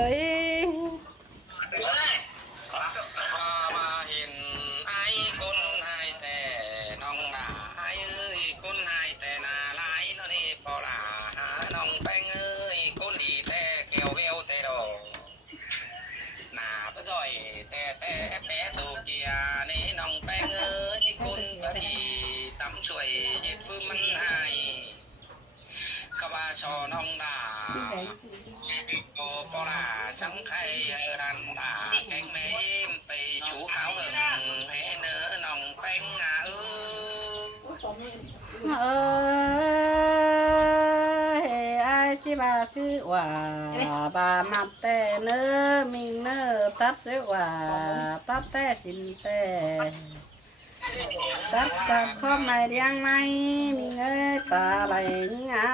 มาเห็นไอ้คนให้แต่น้องหน้าไอ้เอ้ยคนให้แต่หน้าลายนั่นนี่พอละหาน้องแป้งเอ้ยคนดีแต่แก้วเววแต่ดอกหน้าไปจ่อยแต่ตูเกียนี่น้องแป้งเอ้ยคนดีตำช่วยเย็ดฟื้นมันให้กว่าชอน้องดาโกปลาสังไข่รันดาแกงแม่ไปชูขาวหึงให้เนื้อน้องแป้งเอ้ยไอ้ที่บาซื้อว่าบามัดแต่เนื้อมิงเนื้อตัดเสียว่าตัดแต่สินแต่ตัดกับข้อไม้เลี้ยงไม้มีเงยตาไหลยิงอา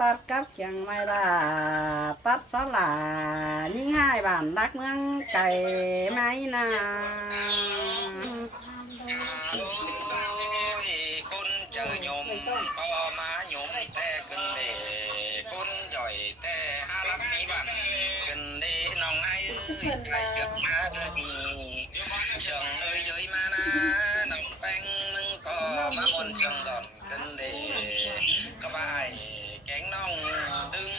ตัดกับเขียงไม้ลาตัดสลายิงให้บ้านรักเมืองไก่ไม้นาคนเจอยมพอมาหยมแต่กันเดคนจ่อยแต่หารับมีบันกันเดน้องไอ้ใส่เชือกมาเอ้ยเชิงเอ้ยเย้ยมานะน้องแป้งมึงก็มาบนเชิงดอนกันเดก็ไปแกงน้องดึง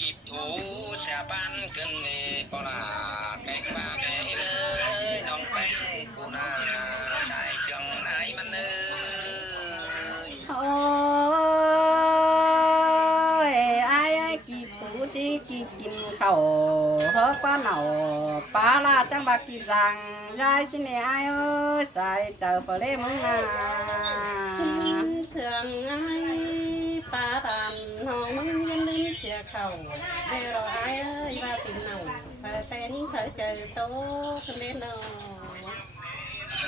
กีบถูชาบ้านกันเดปลาแป้งมาเบเลยน้องแป้งกูนาใส่เชิงไหนมันเอ้ยโอ้ยไอ้กีบปูจีกีบกินข้าวเฮาป้าเหนาป้าลาจังบักกีจังยายสิเนี่ยไอ้เอ้ยใส่เจอเปล่มึงนาเถื่องไอ้ป้าบานห้องมึงยันลืมเสียเข่าเดี๋ยวไอ้เอ้ยว่าเป็นเน่าแต่นี่เธอเจอโตขึ้นเล่นเนาะ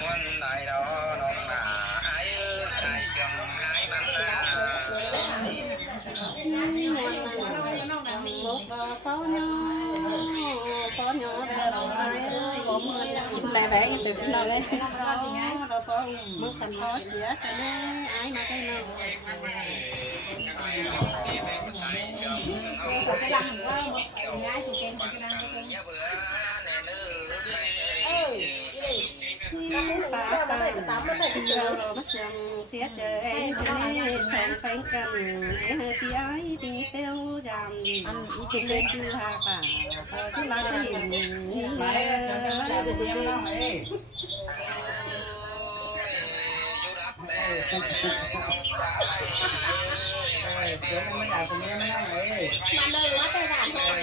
วันใดđóน้องหนาไอ้ใส่เชือกไอ้มันนาmột phó nhỏ để đầu ai gồm người lại vẽ từ cái nào lên đó có mức thành khó chỉ cho nên ai mà cái nào cái lăng quá một gái thì kèm cái lăng bà có thể tắm có thể sửa rồi mất xem thiết em nên phèn phèn cần em hơi tí ái tí tiêu giảm ăn chụp lên chưa hà cả cứ là cái gì mà Mà nơi quá tay giảm rồi